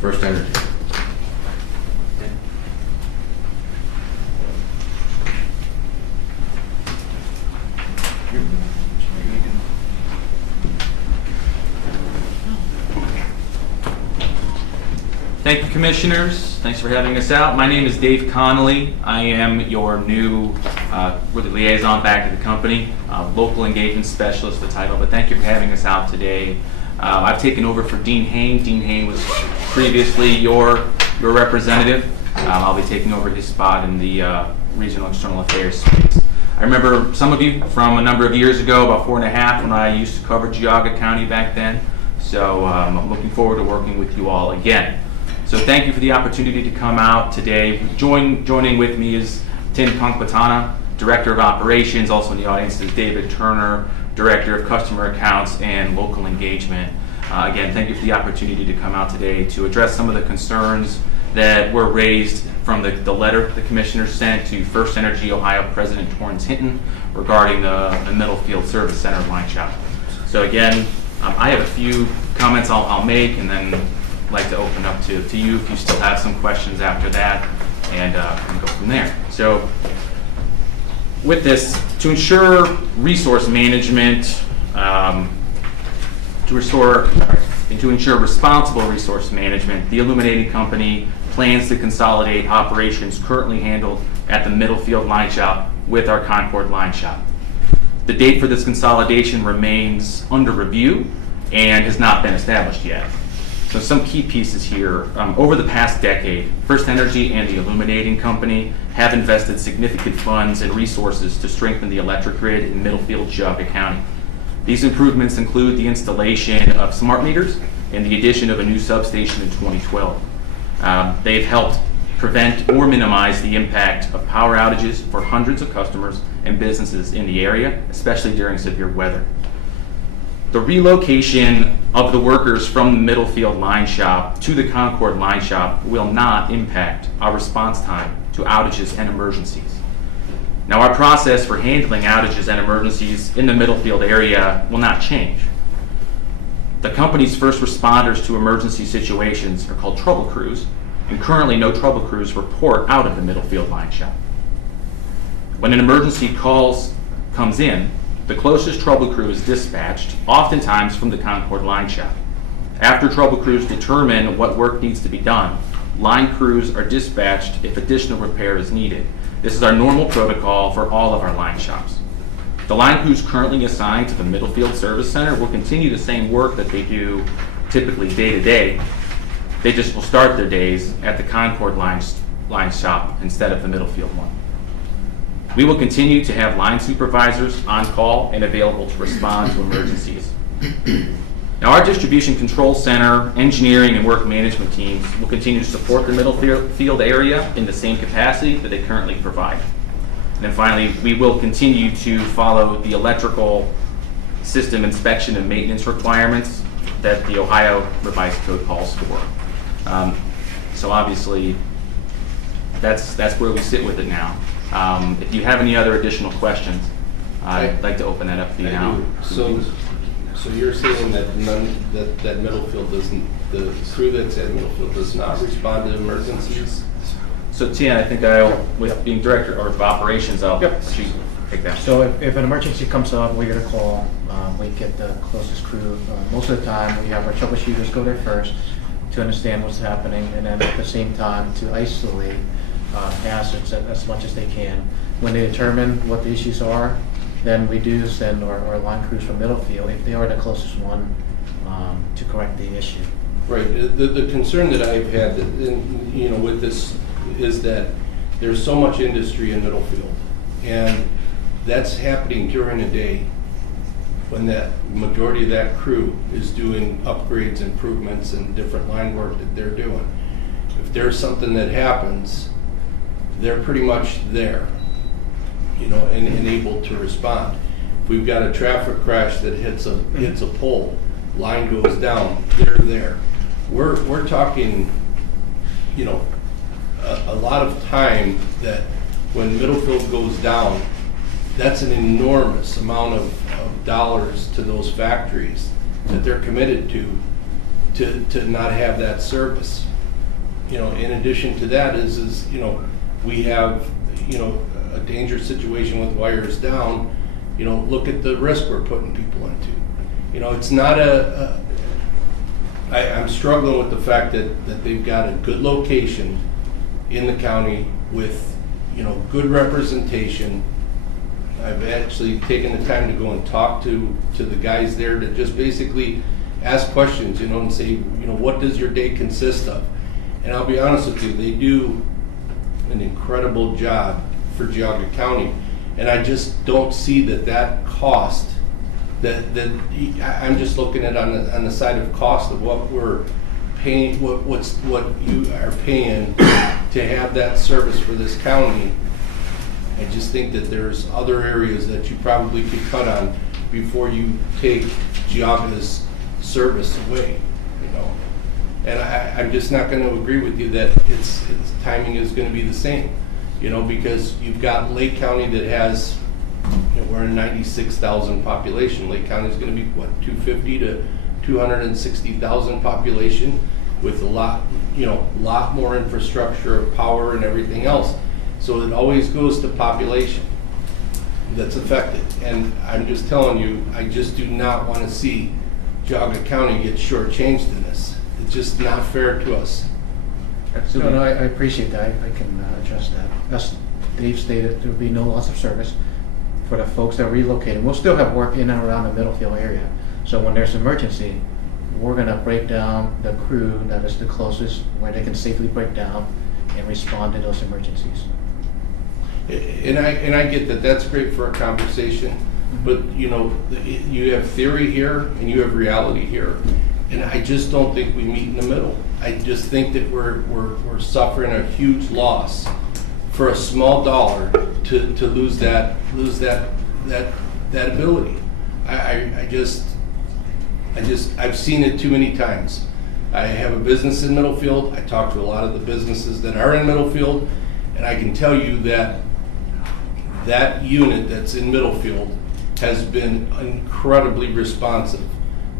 First Energy. Thank you, Commissioners. Thanks for having us out. My name is Dave Connolly. I am your new really liaison back to the company, local engagement specialist, the title, but thank you for having us out today. I've taken over for Dean Hain. Dean Hain was previously your representative. I'll be taking over his spot in the regional external affairs space. I remember some of you from a number of years ago, about 4.5, when I used to cover Geauga County back then. So I'm looking forward to working with you all again. So thank you for the opportunity to come out today. Joining with me is Tim Konkpatana, Director of Operations. Also in the audience is David Turner, Director of Customer Accounts and Local Engagement. Again, thank you for the opportunity to come out today to address some of the concerns that were raised from the letter the Commissioners sent to First Energy Ohio President Torrance Hinton regarding the Middlefield Service Center line shop. So again, I have a few comments I'll make, and then like to open up to you if you still have some questions after that, and go from there. So with this, to ensure resource management, to ensure responsible resource management, the Illuminating Company plans to consolidate operations currently handled at the Middlefield line shop with our Concord line shop. The date for this consolidation remains under review and has not been established yet. So some key pieces here. Over the past decade, First Energy and the Illuminating Company have invested significant funds and resources to strengthen the electric grid in Middlefield, Geauga County. These improvements include the installation of smart meters and the addition of a new substation in 2012. They've helped prevent or minimize the impact of power outages for hundreds of customers and businesses in the area, especially during severe weather. The relocation of the workers from the Middlefield line shop to the Concord line shop will not impact our response time to outages and emergencies. Now, our process for handling outages and emergencies in the Middlefield area will not change. The company's first responders to emergency situations are called trouble crews, and currently no trouble crews report out of the Middlefield line shop. When an emergency comes in, the closest trouble crew is dispatched, oftentimes from the Concord line shop. After trouble crews determine what work needs to be done, line crews are dispatched if additional repair is needed. This is our normal protocol for all of our line shops. The line crews currently assigned to the Middlefield Service Center will continue the same work that they do typically day to day. They just will start their days at the Concord line shop instead of the Middlefield one. We will continue to have line supervisors on call and available to respond to emergencies. Now, our distribution control center, engineering, and work management teams will continue to support the Middlefield area in the same capacity that they currently provide. And then finally, we will continue to follow the electrical system inspection and maintenance requirements that the Ohio Revised Code calls for. So obviously, that's where we sit with it now. If you have any other additional questions, I'd like to open that up for you now. So you're saying that that Middlefield doesn't, the crew that's at Middlefield does not respond to emergencies? So Tia, I think with being director of operations, I'll let you take that. So if an emergency comes up, we get a call, we get the closest crew. Most of the time, we have our troubleshooters go there first to understand what's happening, and then at the same time to isolate hazards as much as they can. When they determine what the issues are, then we do send our line crews from Middlefield, if they are the closest one, to correct the issue. Right. The concern that I've had, with this, is that there's so much industry in Middlefield, and that's happening during the day when that majority of that crew is doing upgrades, improvements, and different line work that they're doing. If there's something that happens, they're pretty much there, and able to respond. If we've got a traffic crash that hits a pole, line goes down, they're there. We're talking, a lot of time that when Middlefield goes down, that's an enormous amount of dollars to those factories that they're committed to to not have that service. You know, in addition to that is, you know, we have, you know, a dangerous situation with wires down. You know, look at the risk we're putting people into. You know, it's not I'm struggling with the fact that they've got a good location in the county with, you know, good representation. I've actually taken the time to go and talk to the guys there to just basically ask questions, you know, and say, you know, what does your day consist of? And I'll be honest with you, they do an incredible job for Geauga County. And I just don't see that cost, I'm just looking at on the side of cost of what we're paying, what you are paying to have that service for this county. I just think that there's other areas that you probably could cut on before you take Geauga's service away, you know. And I'm just not going to agree with you that its timing is going to be the same, you know, because you've got Lake County that has, you know, we're a 96,000 population. Lake County is going to be, what, 250 to 260,000 population with a lot, you know, lot more infrastructure, power, and everything else. So it always goes to population that's affected. And I'm just telling you, I just do not want to see Geauga County get shortchanged in this. It's just not fair to us. No, I appreciate that. I can address that. As Dave stated, there will be no loss of service for the folks that are relocating. We'll still have work in and around the Middlefield area. So when there's an emergency, we're going to break down the crew that is the closest where they can safely break down and respond to those emergencies. And I get that that's great for a conversation, but you know, you have theory here and you have reality here, and I just don't think we meet in the middle. I just think that we're suffering a huge loss for a small dollar to lose that ability. I've seen it too many times. I have a business in Middlefield. I talk to a lot of the businesses that are in Middlefield, and I can tell you that that unit that's in Middlefield has been incredibly responsive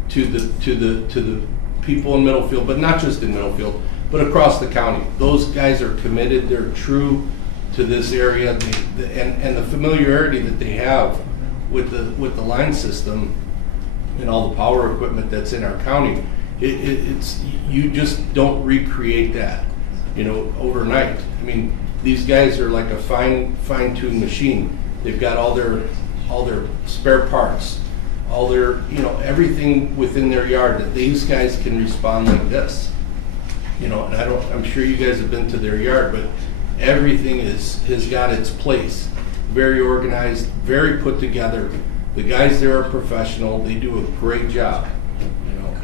to the people in Middlefield, but not just in Middlefield, but across the county. Those guys are committed. They're true to this area, and the familiarity that they have with the line system and all the power equipment that's in our county. It's you just don't recreate that, you know, overnight. I mean, these guys are like a fine-tuned machine. They've got all their spare parts, all their, you know, everything within their yard that these guys can respond like this. You know, and I'm sure you guys have been to their yard, but everything has got its place. Very organized, very put together. The guys there are professional. They do a great job. You know.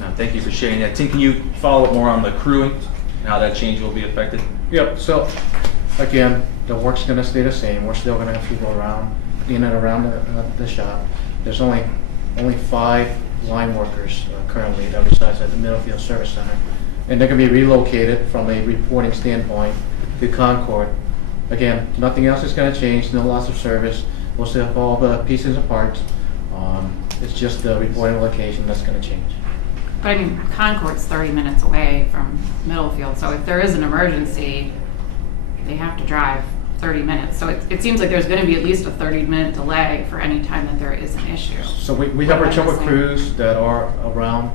No, thank you for sharing that. Tim, can you follow up more on the crewing and how that change will be affected? Yep, so again, the work's gonna stay the same. We're still gonna have people around, in and around the shop. There's only 5 line workers currently that resides at the Middlefield Service Center. And they're gonna be relocated from a reporting standpoint to Concord. Again, nothing else is gonna change, no loss of service. We'll still have all the pieces and parts. It's just the reporting location that's gonna change. But I mean, Concord's 30 minutes away from Middlefield, so if there is an emergency, they have to drive 30 minutes. So it seems like there's going to be at least a 30-minute delay for any time that there is an issue. So we have our chopper crews that are around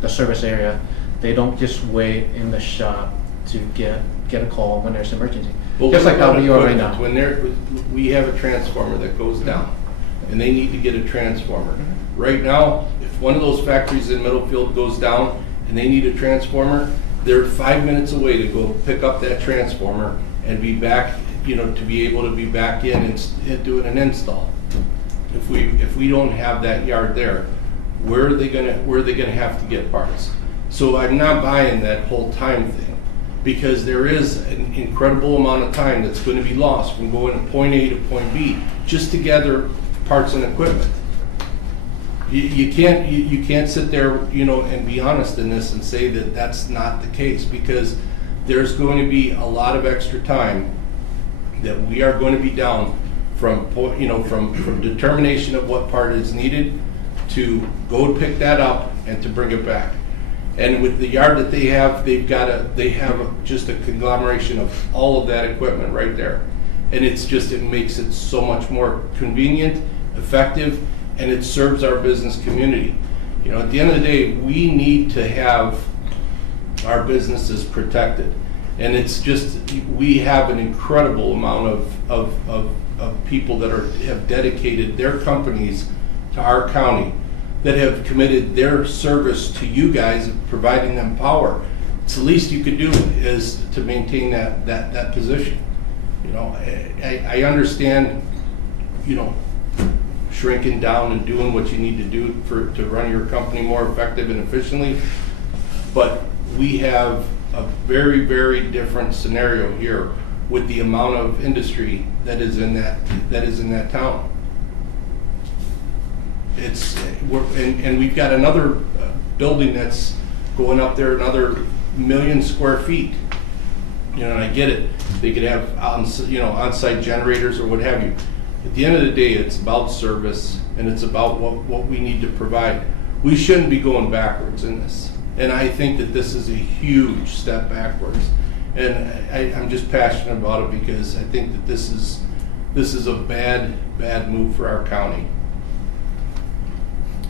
the service area. They don't just wait in the shop to get a call when there's an emergency. Well, just like how we are right now. We have a transformer that goes down, and they need to get a transformer. Right now, if one of those factories in Middlefield goes down and they need a transformer, they're 5 minutes away to go pick up that transformer and be back, you know, to be able to be back in and doing an install. If we don't have that yard there, where are they gonna have to get parts? So I'm not buying that whole time thing, because there is an incredible amount of time that's going to be lost from going to point A to point B just to gather parts and equipment. You can't sit there, you know, and be honest in this and say that that's not the case, because there's going to be a lot of extra time that we are going to be down from determination of what part is needed to go pick that up and to bring it back. And with the yard that they have, they have just a conglomeration of all of that equipment right there. And it makes it so much more convenient, effective, and it serves our business community. You know, at the end of the day, we need to have our businesses protected. And it's just, we have an incredible amount of people that have dedicated their companies to our county, that have committed their service to you guys, providing them power. It's the least you could do is to maintain that position. You know, I understand, you know, shrinking down and doing what you need to do to run your company more effective and efficiently, but we have a very, very different scenario here with the amount of industry that is in that town. And we've got another building that's going up there, another 1 million square feet. You know, and I get it. They could have on-site generators or what have you. At the end of the day, it's about service, and it's about what we need to provide. We shouldn't be going backwards in this. And I think that this is a huge step backwards. And I'm just passionate about it because I think that this is a bad move for our county.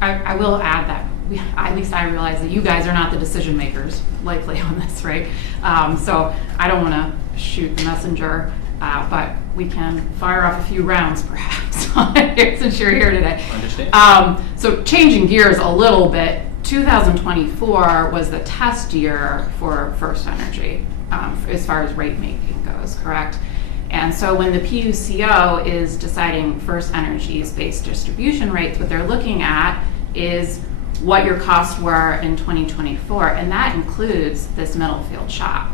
I will add that at least I realize that you guys are not the decision makers likely on this, right? So I don't want to shoot the messenger, but we can fire off a few rounds perhaps since you're here today. Understand. So changing gears a little bit, 2024 was the test year for First Energy as far as rate making goes, correct? And so when the PUCO is deciding First Energy's base distribution rates, what they're looking at is what your costs were in 2024, and that includes this Middlefield shop.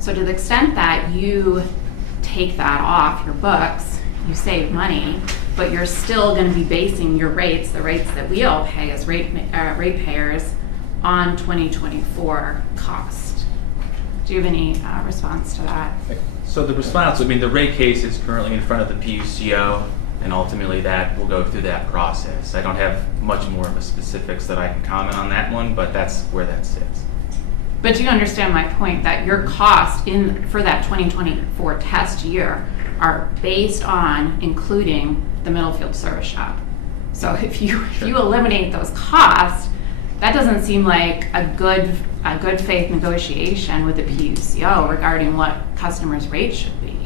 So to the extent that you take that off your books, you save money, but you're still going to be basing your rates, the rates that we all pay as ratepayers, on 2024 cost. Do you have any response to that? So the response, I mean, the rate case is currently in front of the PUCO, and ultimately that will go through that process. I don't have much more of the specifics that I can comment on that one, but that's where that sits. But do you understand my point that your cost for that 2024 test year are based on including the Middlefield service shop? So if you eliminate those costs, that doesn't seem like a good faith negotiation with the PUCO regarding what customers' rates should be.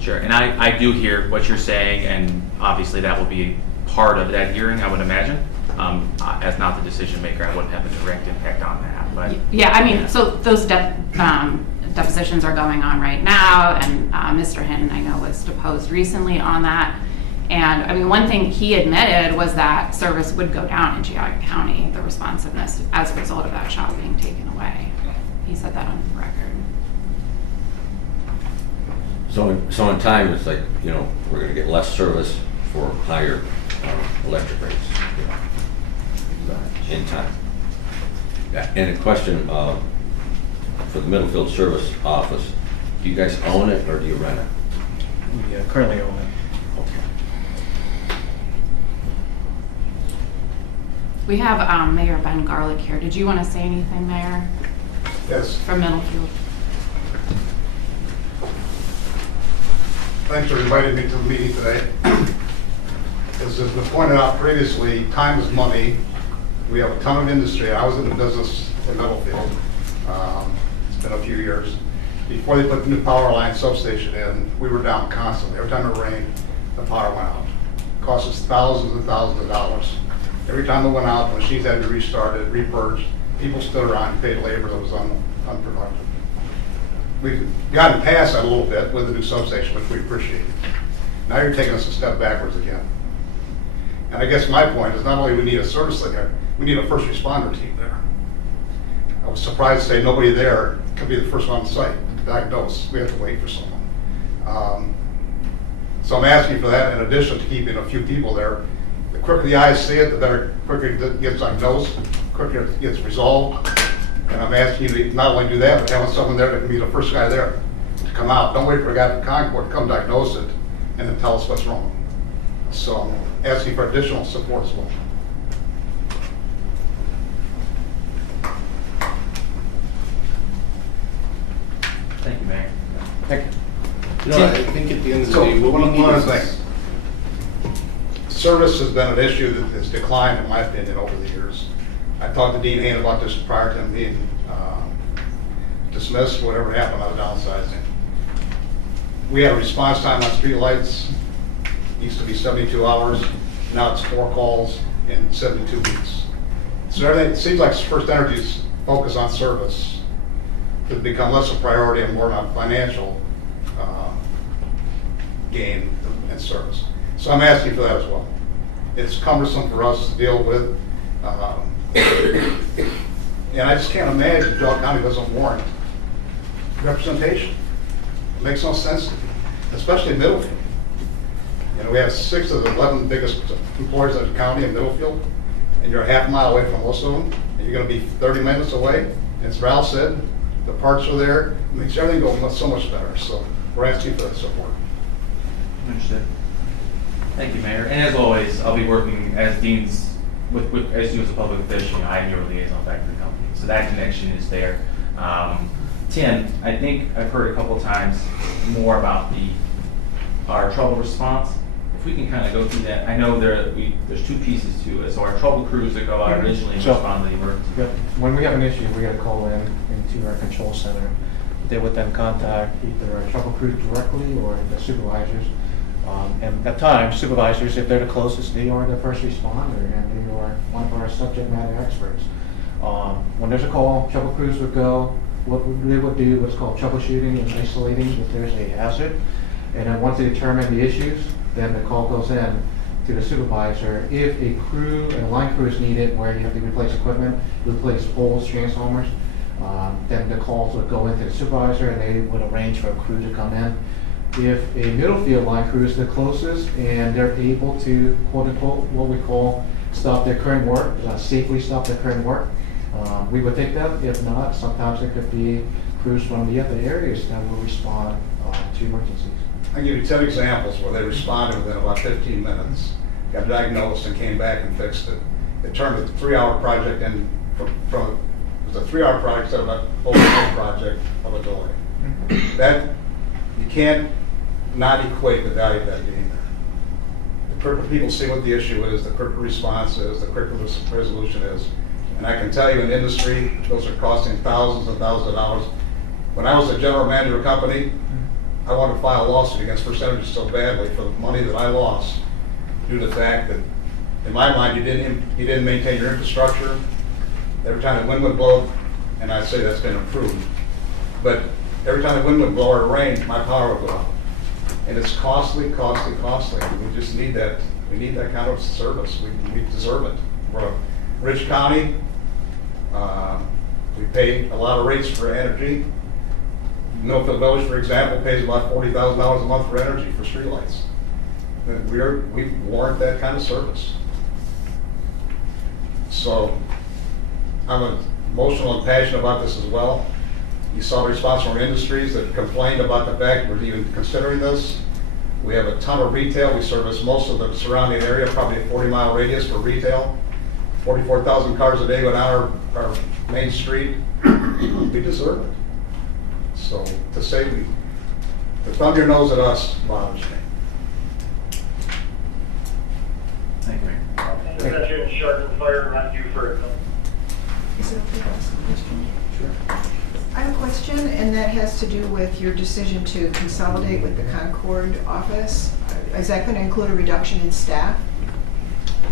Sure, and I do hear what you're saying, and obviously that will be part of that hearing, I would imagine. As not the decision maker, I wouldn't have a direct impact on that, but. Yeah, I mean, so those depositions are going on right now, and Mr. Hinton, I know, was deposed recently on that. And I mean, one thing he admitted was that service would go down in Geauga County, the responsiveness as a result of that shop being taken away. He said that on the record. So in time, it's like, you know, we're going to get less service for higher electric rates, you know, in time. And a question for the Middlefield Service Office, do you guys own it or do you rent it? We currently own it. We have Mayor Ben Garlick here. Did you want to say anything, Mayor? Yes, From Middlefield. thanks for inviting me to the meeting today. As has been pointed out previously, time is money. We have a ton of industry. I was in the business in Middlefield. It's been a few years. Before they put the new power line substation in, we were down constantly. Every time it rained, the power went out. It cost us thousands and thousands of dollars. Every time it went out, the machines had to be restarted, repurged. People stood around and paid labor that was unproductive. We've gotten past that a little bit with the new substation, which we appreciate. Now you're taking us a step backwards again. And I guess my point is not only we need a service there, we need a first responder team there. I was surprised to say nobody there could be the first one on site to diagnose. We have to wait for someone. So I'm asking for that in addition to keeping a few people there. The quicker the eyes see it, the better, quicker it gets diagnosed, quicker it gets resolved. And I'm asking you to not only do that, but having someone there that can be the first guy there to come out. Don't wait for a guy from Concord to come diagnose it and then tell us what's wrong. So I'm asking for additional support as well. You know, I think at the end of the So, day, what we one need other is. thing. Service has been an issue that has declined, in my opinion, over the years. I talked to Dean Hain about this prior to him being dismissed, whatever happened on the downsizing. We had a response time on streetlights, used to be 72 hours, now it's 4 calls in 72 weeks. So everything, it seems like First Energy's focus on service has become less a priority and more on financial gain and service. So I'm asking for that as well. It's cumbersome for us to deal with. And I just can't imagine Dog County doesn't warrant representation. It makes no sense to me, especially Middlefield. You know, we have 6 of the 11 biggest employers in the county in Middlefield, and you're a half mile away from most of them, and you're gonna be 30 minutes away. And as Ralph said, the parks are there, it makes everything go so much better. So we're asking for that support. Understood. Thank you, Mayor. And as always, I'll be working as Dean's, as you as a public official, I am your liaison back to the company. So that connection is there. Tim, I think I've heard a couple of times more about our trouble response. If we can kind of go through that. I know there's 2 pieces to it. So our trouble crews that go out originally and So- respond to the emergency. Yep. When we have an issue, we gotta call into our control center. They would then contact either our trouble crew directly or the supervisors. And at times, supervisors, if they're the closest, they are the first responder and they are one of our subject matter experts. When there's a call, trouble crews would go, what they would do what's called troubleshooting and isolating if there's a hazard. And then once they determine the issues, then the call goes in to the supervisor. If a crew, a line crew is needed where you have to replace equipment, replace poles, transformers, then the calls would go into the supervisor and they would arrange for a crew to come in. If a Middlefield line crew is the closest and they're able to, quote unquote, what we call stop their current work, safely stop their current work, we would take them. If not, sometimes it could be crews from the other areas that will respond to emergencies. I'll give you 10 examples where they responded within about 15 minutes, got diagnosed and came back and fixed it. It turned a 3-hour project in from it was a 3-hour project instead of a overnight project of a delay. That, you can't not equate the value of that getting there. The quicker people see what the issue is, the quicker response is, the quicker the resolution is. And I can tell you in industry, those are costing thousands and thousands of dollars. When I was a general manager of a company, I wanted to file a lawsuit against First Energy so badly for the money that I lost due to the fact that, in my mind, you didn't maintain your infrastructure. Every time the wind would blow, and I'd say that's been improved, but every time the wind would blow or it rained, my power would go out. And it's costly, costly, costly. We just need that, we need that kind of service. We deserve it. We're a rich county. We pay a lot of rates for energy. Middlefield Village, for example, pays about $40,000 a month for energy for streetlights. We warrant that kind of service. So I'm emotional and passionate about this as well. You saw the response from industries that complained about the fact we're even considering this. We have a ton of retail. We service most of the surrounding area, probably a 40-mile radius for retail. 44,000 cars a day go down our main street. We deserve it. So to say to thumb your nose at us bothers me. Thank you, Mayor. Section Sharp Fire, not you for it. Is it okay to ask a question? Sure. I have a question, and that has to do with your decision to consolidate with the Concord office. Is that going to include a reduction in staff?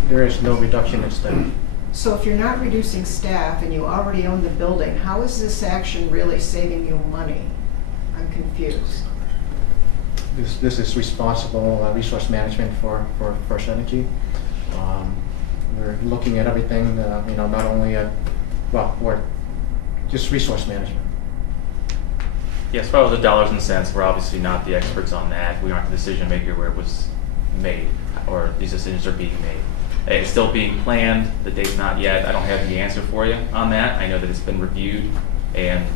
There is no reduction in staff. So if you're not reducing staff and you already own the building, how is this action really saving you money? I'm confused. This is responsible resource management for First Energy. We're looking at everything, not only at, we're just resource management. Yeah, as far as the dollars and cents, we're obviously not the experts on that. We aren't the decision maker where it was made, or these decisions are being made. It's still being planned. The date's not yet. I don't have the answer for you on that. I know that it's been reviewed, and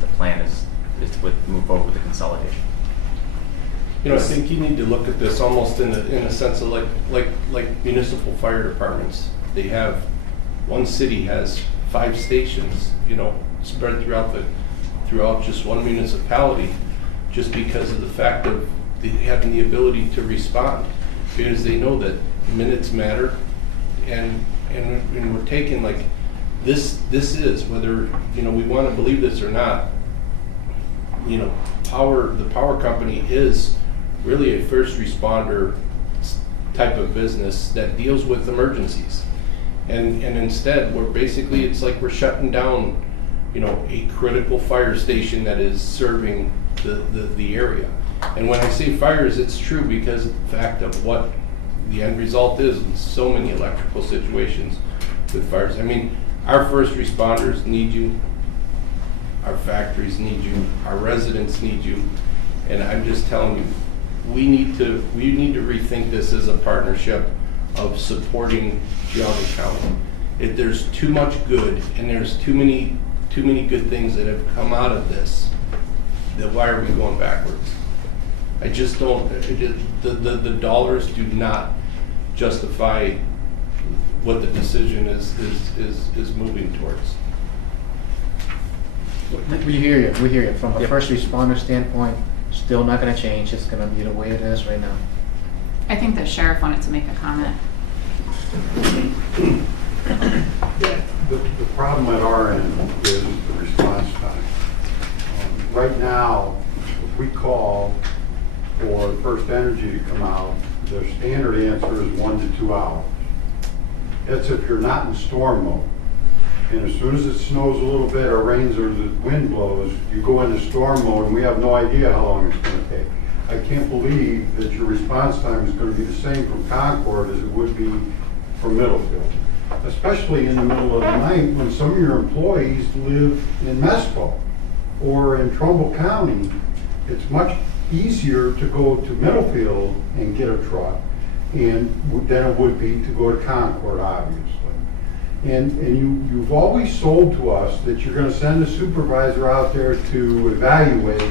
the plan is to move forward with the consolidation. I think you need to look at this almost in a sense of like municipal fire departments. They have, one city has 5 stations, spread throughout just one municipality. just because of the fact of having the ability to respond, because they know that minutes matter, and we're taking like, this is, whether, you know, we want to believe this or not, you know, the power company is really a first responder type of business that deals with emergencies. And instead, we're basically, it's like we're shutting down, you know, a critical fire station that is serving the area. And when I say fires, it's true because of the fact of what the end result is in so many electrical situations with fires. I mean, our first responders need you, our factories need you, our residents need you, and I'm just telling you, we need to rethink this as a partnership of supporting Geauga County. There's too much good, and there's too many good things that have come out of this. That why are we going backwards? I just don't. The dollars do not justify what the decision is moving towards. We hear you. From a first responder standpoint, still not gonna change. It's gonna be the way it is right now. I think the sheriff wanted to make a comment. The problem at our end is the response time. Right now, if we call for First Energy to come out, their standard answer is 1 to 2 hours. That's if you're not in storm mode. And as soon as it snows a little bit or rains or the wind blows, you go into storm mode and we have no idea how long it's going to take. I can't believe that your response time is going to be the same from Concord as it would be from Middlefield. Especially in the middle of the night when some of your employees live in Mesco or in Trumbull County. It's much easier to go to Middlefield and get a truck than it would be to go to Concord, obviously. And you've always sold to us that you're going to send a supervisor out there to evaluate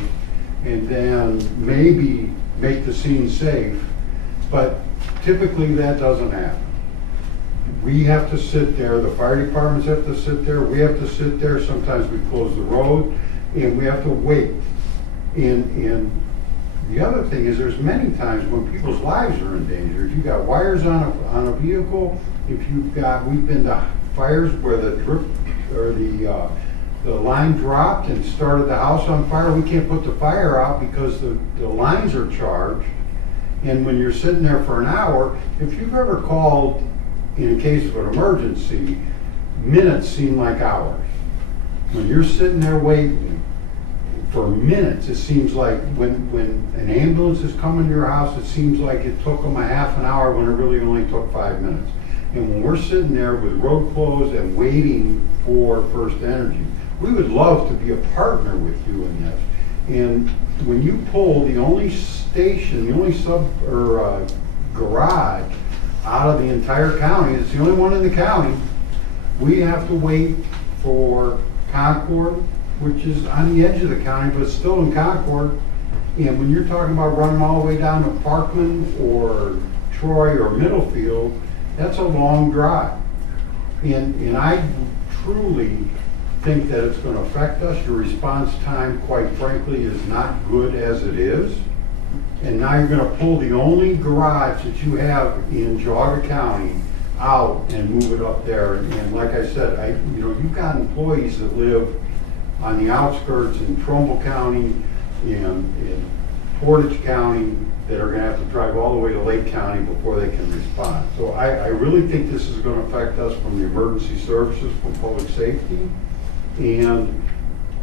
and then maybe make the scene safe, but typically that doesn't happen. We have to sit there, the fire departments have to sit there, we have to sit there, sometimes we close the road, and we have to wait. And the other thing is there's many times when people's lives are in danger. If you've got wires on a vehicle, we've been to fires where the drip or the line dropped and started the house on fire. We can't put the fire out because the lines are charged. And when you're sitting there for an hour, if you've ever called in case of an emergency, minutes seem like hours. When you're sitting there waiting for minutes, it seems like when an ambulance is coming to your house, it seems like it took them a half an hour when it really only took 5 minutes. And when we're sitting there with road closed and waiting for First Energy, we would love to be a partner with you in this. And when you pull the only station, the only garage out of the entire county, it's the only one in the county, we have to wait for Concord, which is on the edge of the county, but still in Concord. And when you're talking about running all the way down to Parkland or Troy or Middlefield, that's a long drive. And I truly think that it's going to affect us. Your response time, quite frankly, is not good as it is. And now you're going to pull the only garage that you have in Geauga County out and move it up there. And like I said, you've got employees that live on the outskirts in Trumbull County, in Portage County, that are going to have to drive all the way to Lake County before they can respond. So I really think this is going to affect us from the emergency services, from public safety, and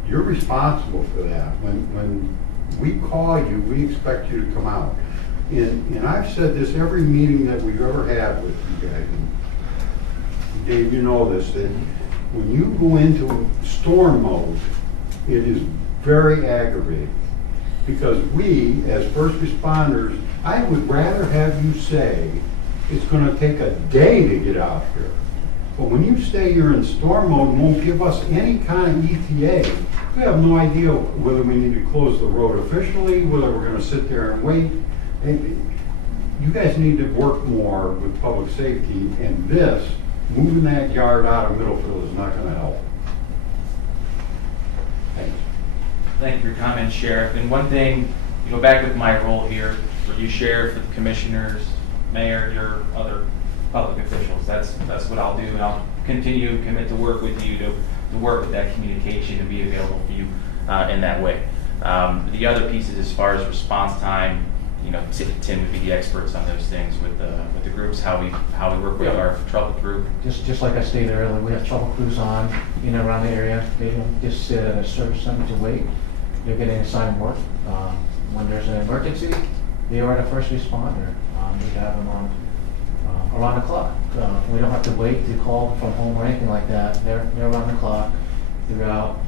you're responsible for that. When we call you, we expect you to come out. And I've said this every meeting that we've ever had with you guys. And Dave, you know this, that when you go into storm mode, it is very aggravating. Because we, as first responders, I would rather have you say it's going to take a day to get out here. But when you say you're in storm mode and won't give us any kind of ETA, we have no idea whether we need to close the road officially, whether we're going to sit there and wait. And you guys need to work more with public safety, and this, moving that yard out of Middlefield, is not going to help. Thanks. Thank you for your comments, Sheriff. And one thing, back with my role here, for you, Sheriff, for the commissioners, mayor, your other public officials, that's what I'll do, and I'll continue to commit to work with you to work with that communication and be available for you in that way. The other pieces, as far as response time, Tim would be the experts on those things with the groups, how we work with our trouble group. Just like I stated earlier, we have trouble crews on in and around the area. They don't just sit at a service center to wait. They're getting assigned work. When there's an emergency, they are the first responder. We have them on around the clock. We don't have to wait to call from home or anything like that. They're around the clock throughout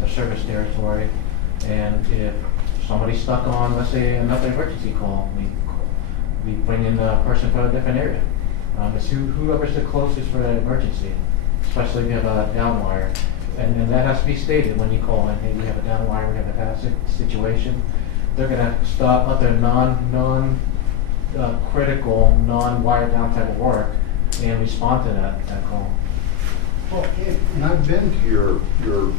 the service territory. And if somebody's stuck on, let's say, another emergency call, we bring in the person from a different area. It's whoever's the closest for that emergency, especially if you have a down wire. And that has to be stated when you call in, hey, we have a down wire, we have a hazard situation. They're gonna stop other critical, non-wired down type of work and respond to that call. Well, and I've been to your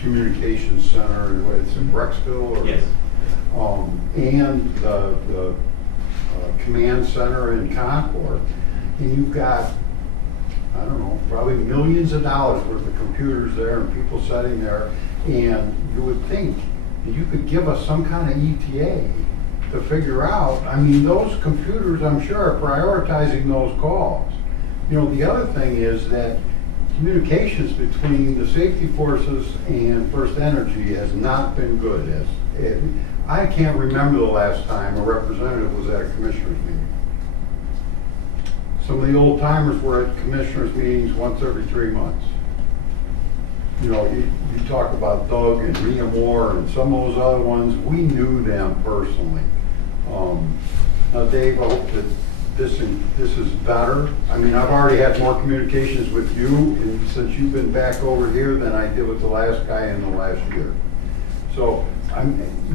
communications center, it's in Brecksville, or? Yes. And the command center in Concord, and you've got, I don't know, probably millions of dollars worth of computers there and people sitting there, and you would think that you could give us some kind of ETA to figure out, I mean, those computers, I'm sure, are prioritizing those calls. The other thing is that communications between the safety forces and First Energy has not been good. I can't remember the last time a representative was at a commissioners meeting. Some of the old timers were at commissioners meetings once every 3 months. You talk about Doug and Mia Moore and some of those other ones, we knew them personally. Now, Dave, I hope that this is better. I mean, I've already had more communications with you and since you've been back over here than I did with the last guy in the last year. So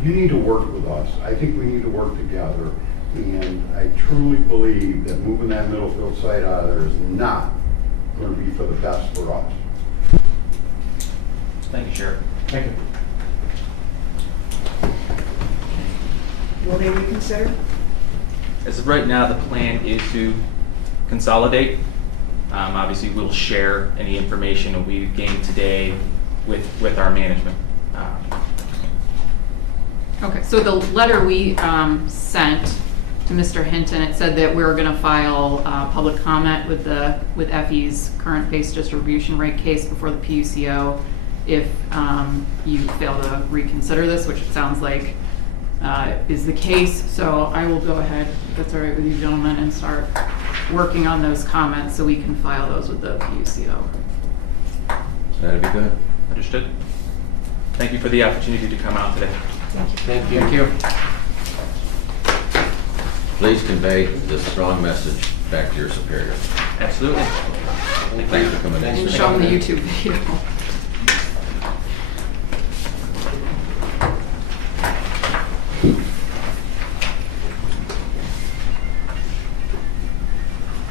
you need to work with us. I think we need to work together. And I truly believe that moving that Middlefield site out of there is not going to be for the best for us. Thank you, Sheriff. Thank you. Will they reconsider? As of right now, the plan is to consolidate. Obviously, we'll share any information we gained today with our management. Okay, so the letter we sent to Mr. Hinton, it said that we were going to file public comment with FE's current base distribution rate case before the PUCO if you fail to reconsider this, which it sounds like is the case. So I will go ahead, if that's all right with you gentlemen, and start working on those comments so we can file those with the PUCO. That'd be good. Understood? Thank you for the opportunity to come out today. Thank you. Thank you. Please convey this strong message back to your superior. Absolutely. Thanks for coming in. And show them the YouTube video.